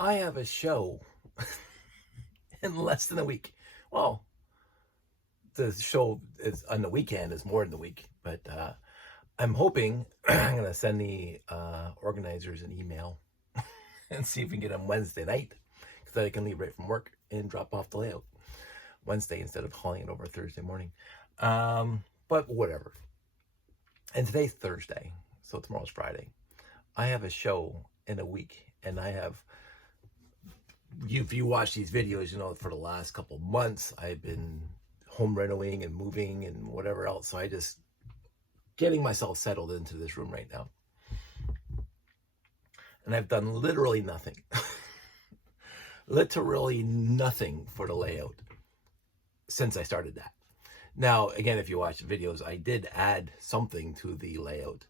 I have a show in less than a week. Well, the show is on the weekend is more than the week, but I'm hoping I'm going to send the organizers an email and see if we can get them Wednesday night, because I can leave right from work and drop off the layout Wednesday instead of hauling it over Thursday morning. But whatever. And today's Thursday, so tomorrow's Friday. I have a show in a week, and I have, if you watch these videos, you know, for the last couple months, I've been home renovating and moving and whatever else. So I just getting myself settled into this room right now. And I've done literally nothing. Literally nothing for the layout since I started that. Now, again, if you watch the videos, I did add something to the layout.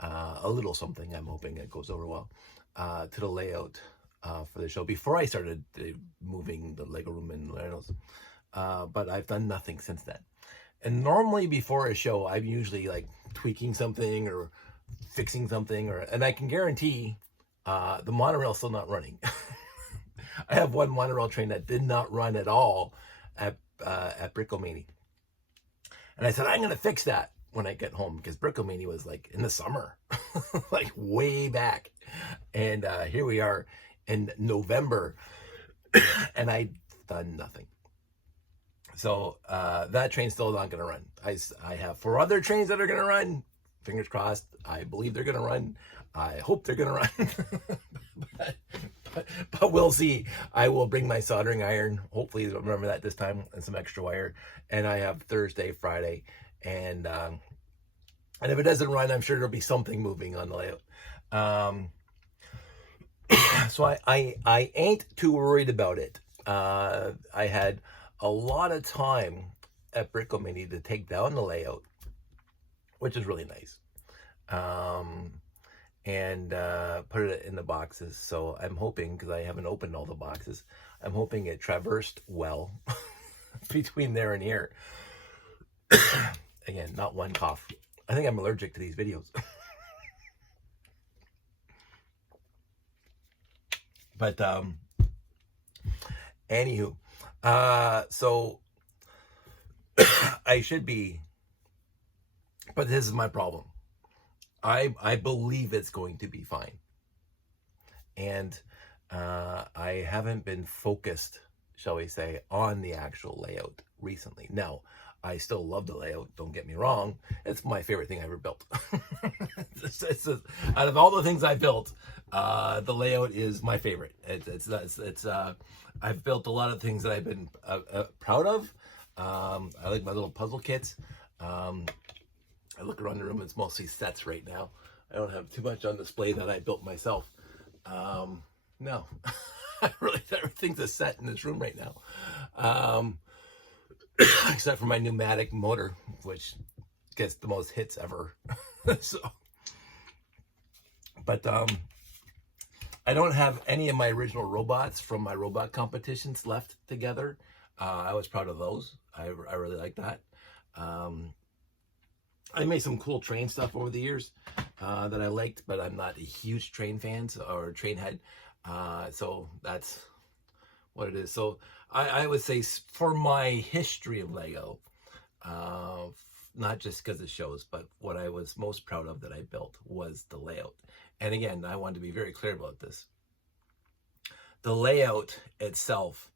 A little something. I'm hoping it goes over well. To the layout for the show before I started moving the Lego room in Lerno's. But I've done nothing since then. And normally before a show, I'm usually like tweaking something or fixing something, and I can guarantee the monorail's still not running. I have one monorail train that did not run at all at Brickomania. And I said, I'm going to fix that when I get home, because Brickomania was like in the summer, like way back. And here we are in November, and I've done nothing. So that train's still not going to run. I have 4 other trains that are going to run. Fingers crossed. I believe they're going to run. I hope they're going to run. but we'll see. I will bring my soldering iron. Hopefully, remember that this time, and some extra wire. And I have Thursday, Friday, and if it doesn't run, I'm sure there'll be something moving on the layout. So I ain't too worried about it. I had a lot of time at Brickomania to take down the layout, which is really nice, and put it in the boxes. So I'm hoping, because I haven't opened all the boxes, I'm hoping it traversed well between there and here. Again, not one cough. I think I'm allergic to these videos. But anywho, so I should be, but this is my problem. I believe it's going to be fine. And I haven't been focused, shall we say, on the actual layout recently. Now, I still love the layout, don't get me wrong. It's my favorite thing I ever built. Out of all the things I built, the layout is my favorite. I've built a lot of things that I've been proud of. I like my little puzzle kits. I look around the room, it's mostly sets right now. I don't have too much on display that I built myself. No, everything's a set in this room right now. Except for my pneumatic motor, which gets the most hits ever. So, but I don't have any of my original robots from my robot competitions left together. I was proud of those. I really like that. I made some cool train stuff over the years that I liked, but I'm not a huge train fan or train head. So that's what it is. So I would say, for my history of Lego, not just because it shows, but what I was most proud of that I built was the layout. And again, I want to be very clear about this. The layout itself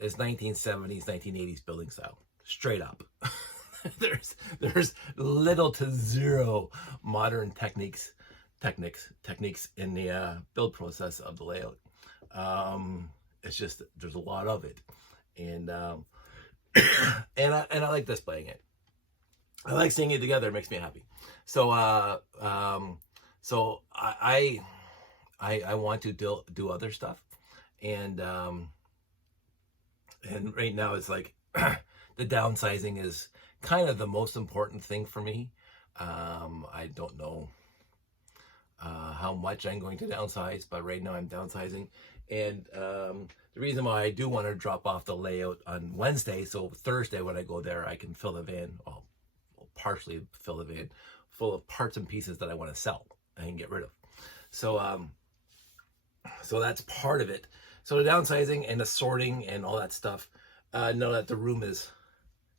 is 1970s, 1980s building style, straight up. There's little to zero modern techniques in the build process of the layout. It's just, there's a lot of it, and and I like displaying it. I like seeing it together. It makes me happy. So so I want to do other stuff, and right now it's like the downsizing is kind of the most important thing for me. I don't know how much I'm going to downsize, but right now I'm downsizing. And the reason why I do want to drop off the layout on Wednesday, so Thursday when I go there, I can fill the van, well, partially fill the van full of parts and pieces that I want to sell and get rid of. So so that's part of it. So the downsizing and the sorting and all that stuff, know that the room is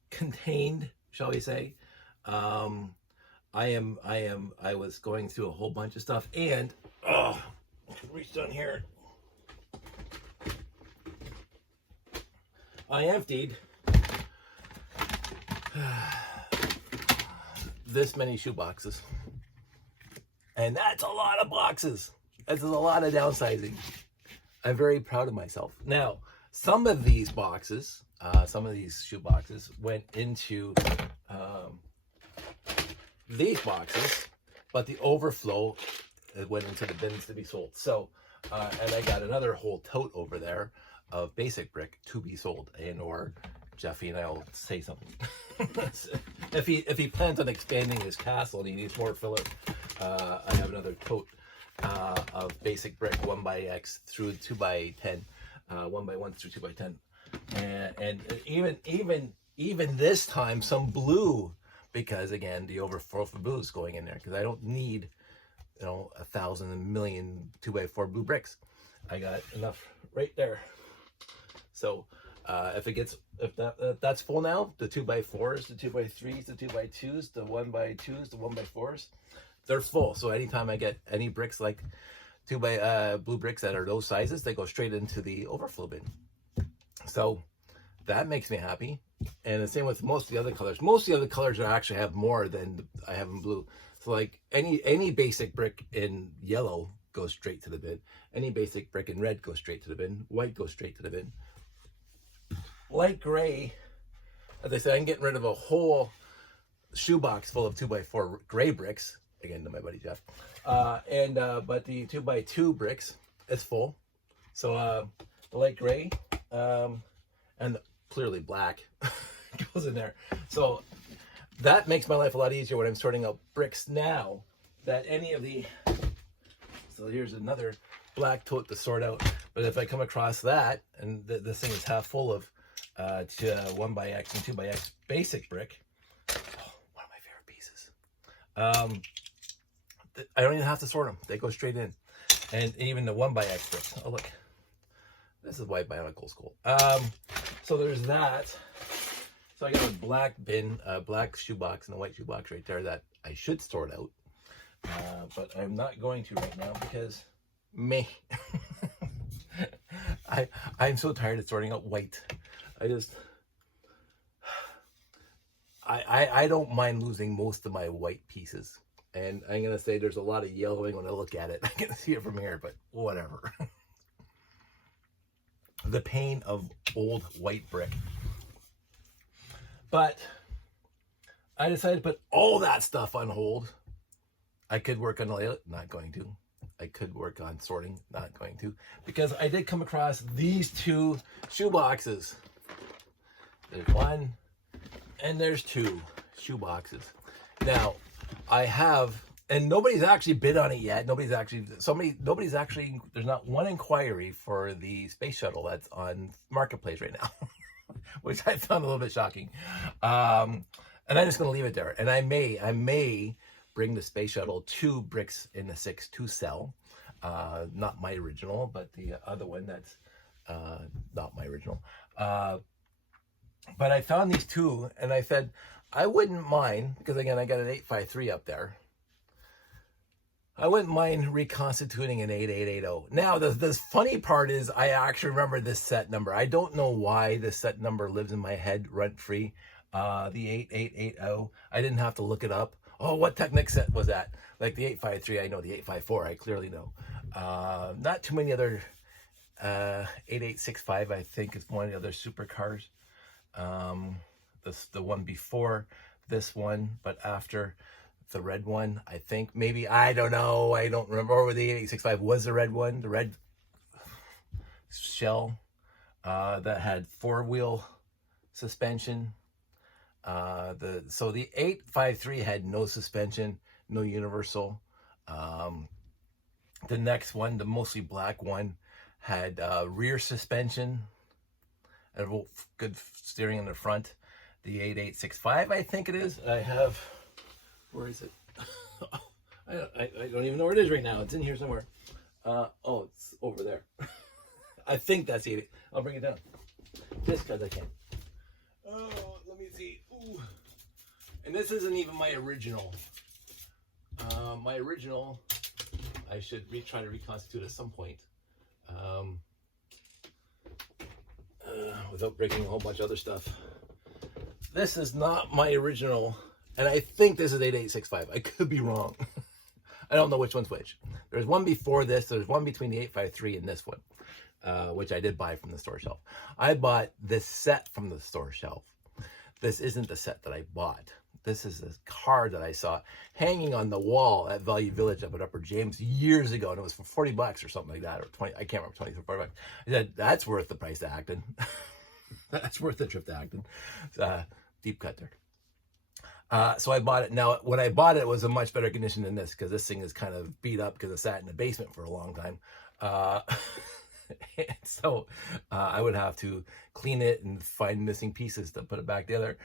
contained, shall we say. I was going through a whole bunch of stuff, and reach down here. I emptied this many shoe boxes, and that's a lot of boxes. That's a lot of downsizing. I'm very proud of myself. Now, some of these boxes, some of these shoe boxes went into these boxes, but the overflow, it went into the bins to be sold. So, and I got another whole tote over there of basic brick to be sold, and or Jeffy and I will say something. if he plans on expanding his castle and he needs more filler, I have another tote of basic brick 1x through 2x10, 1x1 through 2x10, and even this time some blue, because again the overflow for blue is going in there, because I don't need 1,000 million 2x4 blue bricks. I got enough right there. So if that's full now, the 2x4s, the 2x3s, the 2x2s, the 1x2s, the 1x4s, they're full. So anytime I get any bricks like blue bricks that are those sizes, they go straight into the overflow bin. So that makes me happy. And the same with most of the other colors. Most of the other colors I actually have more than I have in blue. So like any basic brick in yellow goes straight to the bin. Any basic brick in red goes straight to the bin. White goes straight to the bin. Light gray, as I said, I'm getting rid of a whole shoebox full of 2x4 gray bricks. Again, to my buddy Jeff. But the 2x2 bricks is full. So the light gray and clearly black goes in there. So that makes my life a lot easier when I'm sorting out bricks now. That any of the, so here's another black tote to sort out. But if I come across that, and this thing is half full of 1x and 2x basic brick, one of my favorite pieces. I don't even have to sort them; they go straight in. And even the 1x bricks. Oh look, this is why Bionicle School. So there's that. So I got a black bin, a black shoebox, and a white shoebox right there that I should sort out. But I'm not going to right now because me. I'm so tired of sorting out white. I don't mind losing most of my white pieces. And I'm going to say there's a lot of yellowing when I look at it. I can see it from here, but whatever. The pain of old white brick. But I decided to put all that stuff on hold. I could work on the layout, not going to. I could work on sorting, not going to. Because I did come across these two shoe boxes. There's one, and there's two shoe boxes. Now, I have, and nobody's actually bid on it yet. Nobody's actually, there's not one inquiry for the space shuttle that's on Marketplace right now, which I found a little bit shocking. And I'm just going to leave it there. And I may bring the space shuttle 2 bricks in the 6 to sell. Not my original, but the other one that's not my original. But I found these two, and I said, I wouldn't mind, because again, I got an 853 up there. I wouldn't mind reconstituting an 8880. Now, the funny part is I actually remember this set number. I don't know why this set number lives in my head rent-free. The 8880. I didn't have to look it up. Oh, what Technic set was that? Like the 853, I know. The 854, I clearly know. Not too many other 8865, I think, is one of the other supercars. The one before this one, but after the red one, I think. Maybe, I don't know. I don't remember. Or the 8865 was the red one. The red shell that had 4-wheel suspension. So the 853 had no suspension, no universal. The next one, the mostly black one, had rear suspension and good steering in the front. The 8865, I think it is. I have, where is it? I don't even know where it is right now. It's in here somewhere. Oh, it's over there. I think that's the 88. I'll bring it down. Just because I can. Oh, let me see. Ooh. And this isn't even my original. My original, I should try to reconstitute at some point. Without breaking a whole bunch of other stuff. This is not my original, and I think this is 8865. I could be wrong. I don't know which one's which. There's one before this. There's one between the 853 and this one, which I did buy from the store shelf. I bought this set from the store shelf. This isn't the set that I bought. This is a car that I saw hanging on the wall at Value Village up at Upper James years ago, and it was for 40 bucks or something like that, or 20. I can't remember, 20 or 40 bucks. I said, that's worth the price to Acton. That's worth the trip to Acton. Deep cut there. So I bought it. Now, when I bought it, it was in much better condition than this, because this thing is kind of beat up because it sat in the basement for a long time. So I would have to clean it and find missing pieces to put it back together.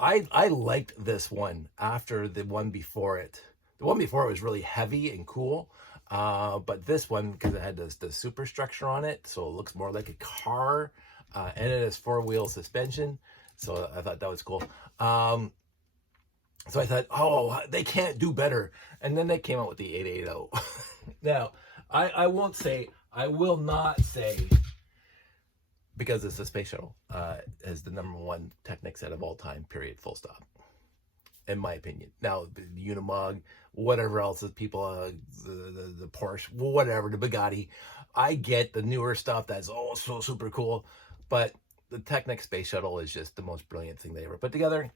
I liked this one after the one before it. The one before it was really heavy and cool. But this one, because it had the superstructure on it, so it looks more like a car. And it has four-wheel suspension. So I thought that was cool. So I thought, oh, they can't do better. And then they came out with the 880. Now, I will not say, because it's a space shuttle, is the #1 Technic set of all time, period, full stop, in my opinion. Now, the Unimog, whatever else is people, the Porsche, whatever, the Bugatti, I get the newer stuff that's so super cool, but the Technic space shuttle is just the most brilliant thing they ever put together.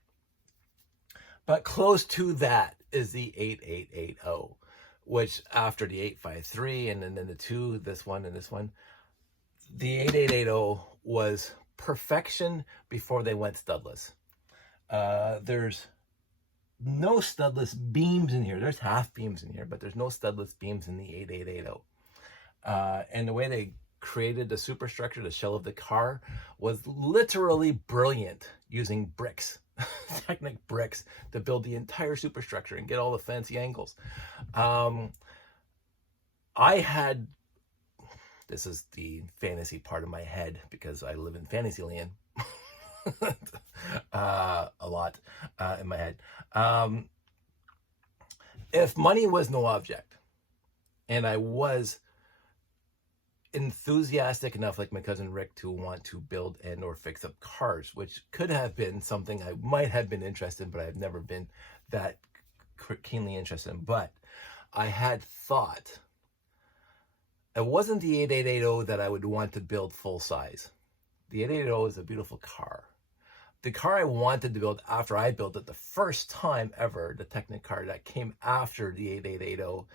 But close to that is the 8880, which after the 853 and then the two, this one and this one, the 8880 was perfection before they went studless. There's no studless beams in here. There's half beams in here, but there's no studless beams in the 8880. And the way they created the superstructure, the shell of the car, was literally brilliant, using bricks, Technic bricks, to build the entire superstructure and get all the fancy angles. This is the fantasy part of my head, because I live in Fantasyland a lot in my head. If money was no object, and I was enthusiastic enough, like my cousin Rick, to want to build and or fix up cars, which could have been something I might have been interested in, but I've never been that keenly interested in. But I had thought, it wasn't the 8880 that I would want to build full size. The 8880 is a beautiful car. The car I wanted to build after I built it the first time ever, the Technic car that came after the 8880,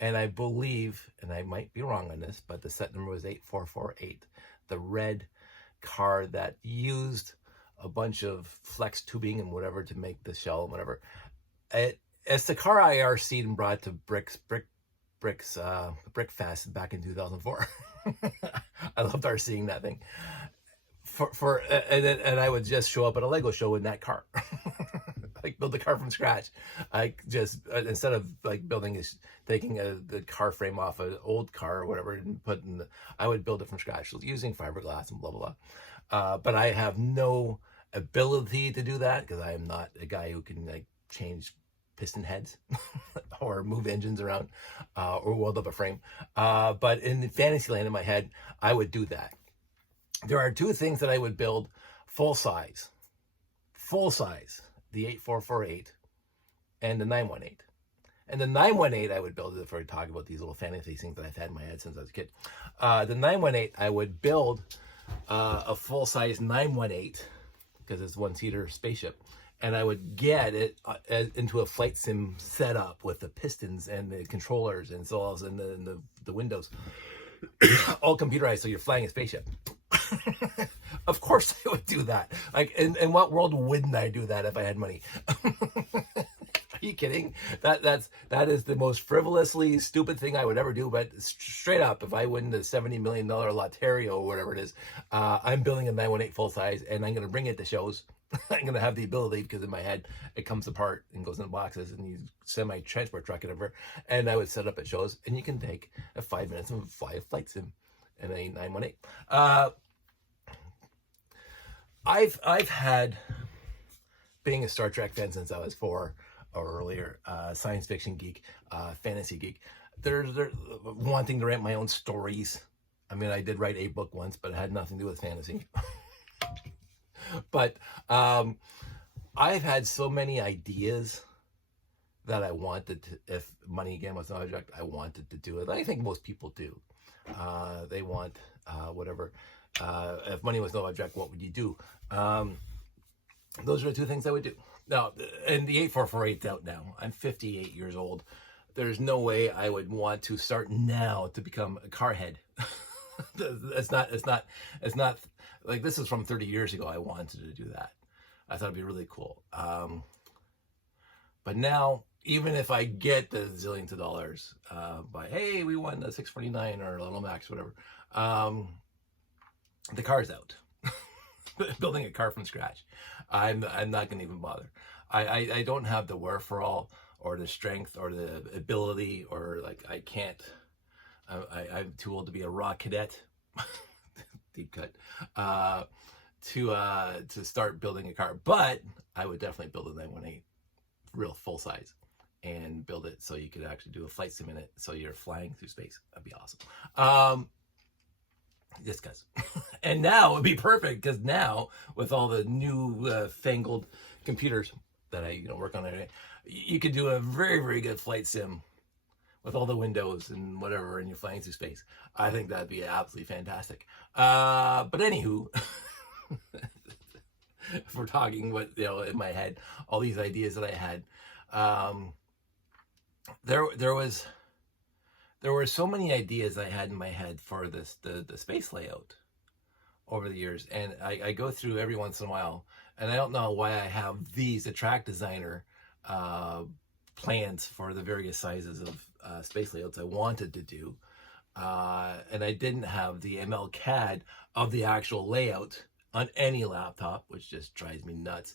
and I believe, and I might be wrong on this, but the set number was 8448, the red car that used a bunch of flex tubing and whatever to make the shell and whatever. It's the car I RC'd and brought to Brickfest back in 2004. I loved RCing that thing. And I would just show up at a Lego show in that car. Like, build the car from scratch. I just, instead of like taking the car frame off an old car or whatever and I would build it from scratch using fiberglass and blah, blah, blah. But I have no ability to do that, because I am not a guy who can like change piston heads or move engines around or weld up a frame. But in the Fantasyland in my head, I would do that. There are two things that I would build full size, the 8448 and the 918. And the 918 I would build, if we're talking about these little fantasy things that I've had in my head since I was a kid. The 918, I would build a full-size 918, because it's one-seater spaceship, and I would get it into a flight sim setup with the pistons and the controllers and so on, and the windows, all computerized, so you're flying a spaceship. Of course I would do that. Like, in what world wouldn't I do that if I had money? Are you kidding? That is the most frivolously stupid thing I would ever do. But straight up, if I win the $70 million Lotterio or whatever it is, I'm building a 918 full size, and I'm going to bring it to shows. I'm going to have the ability, because in my head it comes apart and goes in boxes, and you send my transport truck and whatever, and I would set up at shows, and you can take 5 minutes and fly a flight sim. and a 918. I've had, being a Star Trek fan since I was 4 or earlier, science fiction geek, fantasy geek. There's wanting to write my own stories. I mean, I did write a book once, but it had nothing to do with fantasy. But I've had so many ideas that I wanted to, if money again was an object, I wanted to do it. I think most people do. They want whatever. If money was no object, what would you do? Those are the two things I would do. Now, and the 8448's out now. I'm 58 years old. There's no way I would want to start now to become a car head. It's not like, this is from 30 years ago. I wanted to do that. I thought it'd be really cool. But now, even if I get the zillions of dollars by, hey, we won the 649 or Little Max, whatever, the car's out. Building a car from scratch, I'm not going to even bother. I don't have the wherewithal or the strength or the ability, or like, I can't. I'm too old to be a raw cadet. Deep cut. To start building a car, but I would definitely build a 918 real full size and build it so you could actually do a flight sim in it, so you're flying through space. That'd be awesome. Just cause. And now it would be perfect, because now with all the new fangled computers that I work on every day, you could do a very, very good flight sim with all the windows and whatever, and you're flying through space. I think that'd be absolutely fantastic. But anywho, if we're talking what, in my head, all these ideas that I had, there were so many ideas I had in my head for this, the space layout over the years. And I go through every once in a while, and I don't know why I have the track designer plans for the various sizes of space layouts I wanted to do. And I didn't have the ML CAD of the actual layout on any laptop, which just drives me nuts.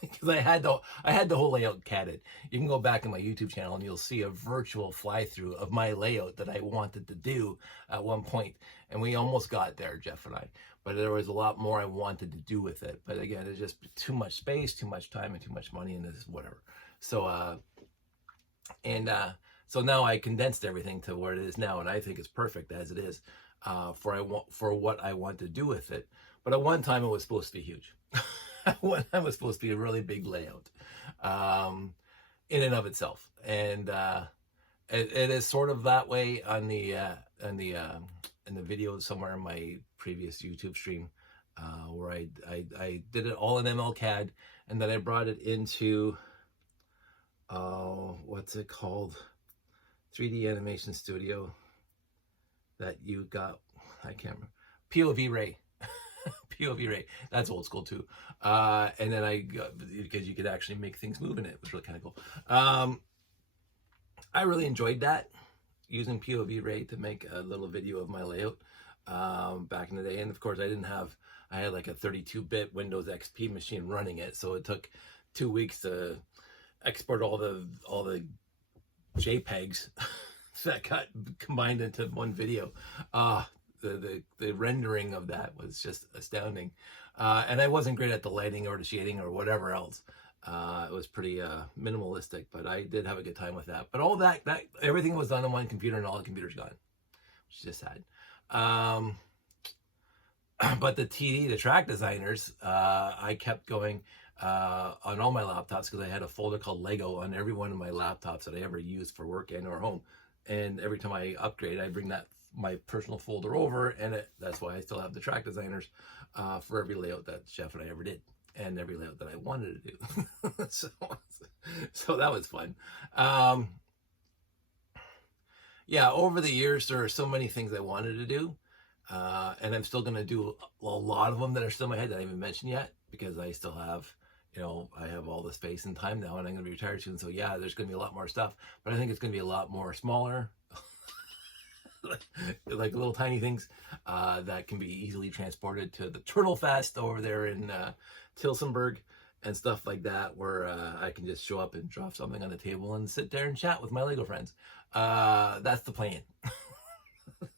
Because I had the whole layout CADed. You can go back in my YouTube channel and you'll see a virtual fly through of my layout that I wanted to do at one point. And we almost got there, Jeff and I. But there was a lot more I wanted to do with it. But again, it's just too much space, too much time, and too much money, and this whatever. So so now I condensed everything to where it is now, and I think it's perfect as it is for what I want to do with it. But at one time it was supposed to be huge. One time it was supposed to be a really big layout, in and of itself, and it is sort of that way on the in the video somewhere in my previous YouTube stream, where I did it all in MLCAD, and then I brought it into what's it called, 3D animation studio that you got, I can't remember, POV Ray. POV Ray, that's old school too. And then because you could actually make things move in it. It was really kind of cool. I really enjoyed that, using POV Ray to make a little video of my layout back in the day. And of course I had like a 32-bit Windows XP machine running it, so it took 2 weeks to export all the JPEGs that got combined into one video. The rendering of that was just astounding. And I wasn't great at the lighting or the shading or whatever else. It was pretty minimalistic, but I did have a good time with that. But all that everything was done on one computer, and all the computers gone, which is just sad. But the track designers, I kept going on all my laptops, because I had a folder called Lego on every one of my laptops that I ever used for work and or home. And every time I upgrade, I bring my personal folder over, and that's why I still have the track designers for every layout that Chef and I ever did, and every layout that I wanted to do. So that was fun. Yeah, over the years, there are so many things I wanted to do, and I'm still going to do a lot of them that are still in my head that I haven't mentioned yet, because I still have, I have all the space and time now, and I'm going to be retired soon. So yeah, there's going to be a lot more stuff, but I think it's going to be a lot more smaller, like little tiny things that can be easily transported to the Turtle Fest over there in Tilsonburg and stuff like that, where I can just show up and drop something on the table and sit there and chat with my Lego friends. That's the plan.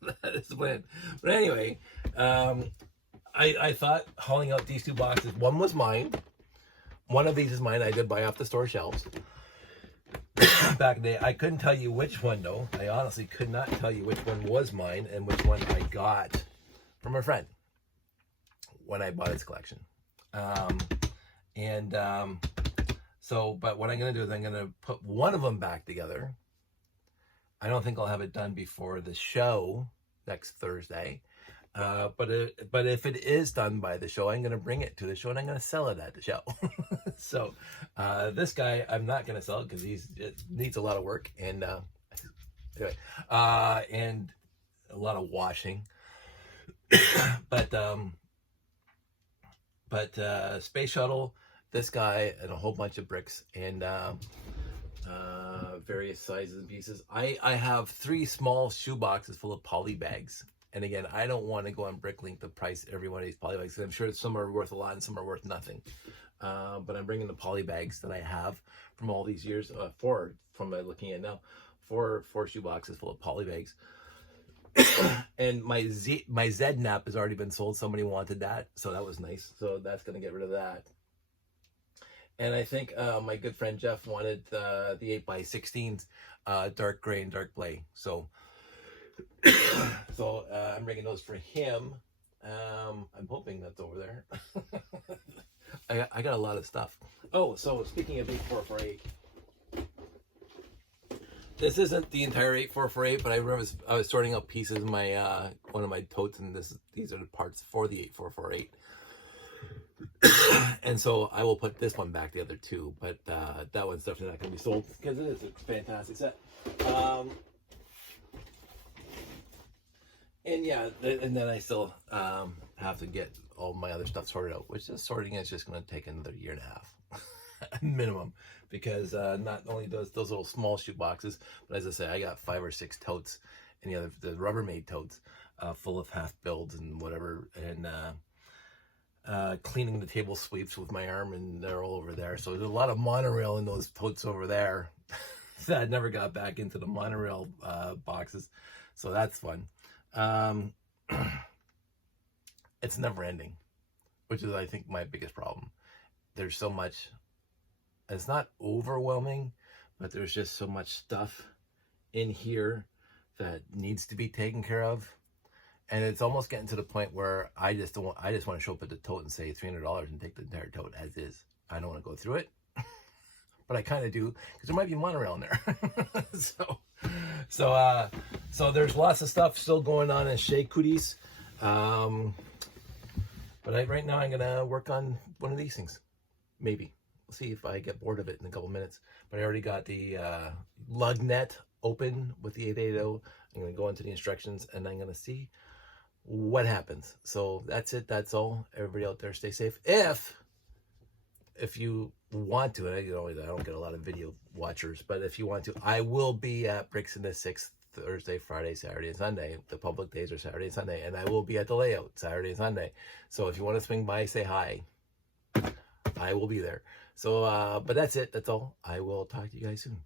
That is the plan. But anyway, I thought hauling out these two boxes. One was mine. One of these is mine. I did buy off the store shelves back in the day. I couldn't tell you which one though. I honestly could not tell you which one was mine and which one I got from a friend when I bought his collection. So, but what I'm going to do is I'm going to put one of them back together. I don't think I'll have it done before the show next Thursday. But if it is done by the show, I'm going to bring it to the show and I'm going to sell it at the show. So this guy, I'm not going to sell it because it needs a lot of work and anyway, and a lot of washing. But Space Shuttle, this guy, and a whole bunch of bricks and various sizes and pieces. I have 3 small shoe boxes full of poly bags. And again, I don't want to go on Bricklink to price every one of these poly bags. I'm sure some are worth a lot and some are worth nothing. But I'm bringing the poly bags that I have from all these years, looking at now, four shoe boxes full of poly bags. And my Z nap has already been sold. Somebody wanted that, so that was nice. So that's going to get rid of that. And I think my good friend Jeff wanted the 8x16s, dark gray and dark play. So I'm bringing those for him. I'm hoping that's over there. I got a lot of stuff. Oh, so speaking of 8448, this isn't the entire 8448, but I remember I was sorting out pieces of my one of my totes, and these are the parts for the 8448. And so I will put this one back together too, but that one's definitely not going to be sold because it is a fantastic set. And yeah, and then I still have to get all my other stuff sorted out, which this sorting is just going to take another 1.5 years minimum, because not only those little small shoe boxes, but as I say, I got 5 or 6 totes, and the Rubbermaid totes full of half builds and whatever, and cleaning the table sweeps with my arm, and they're all over there. So there's a lot of monorail in those totes over there. I never got back into the monorail boxes, so that's fun. It's never ending, which is, I think, my biggest problem. There's so much. It's not overwhelming, but there's just so much stuff in here that needs to be taken care of. And it's almost getting to the point where I just want to show up at the tote and say $300 and take the entire tote as is. I don't want to go through it, but I kind of do, because there might be monorail in there. So there's lots of stuff still going on in Shea Cooties. But right now I'm gonna work on one of these things. Maybe. We'll see if I get bored of it in a couple minutes. But I already got the lug net open with the 880. I'm gonna go into the instructions and I'm gonna see what happens. So that's it. That's all. Everybody out there, stay safe. If you want to, and I don't get a lot of video watchers, but if you want to, I will be at Bricks in the 6th Thursday, Friday, Saturday, and Sunday. The public days are Saturday and Sunday, and I will be at the layout Saturday and Sunday. So if you want to swing by, say hi. I will be there. So, but that's it. That's all. I will talk to you guys soon.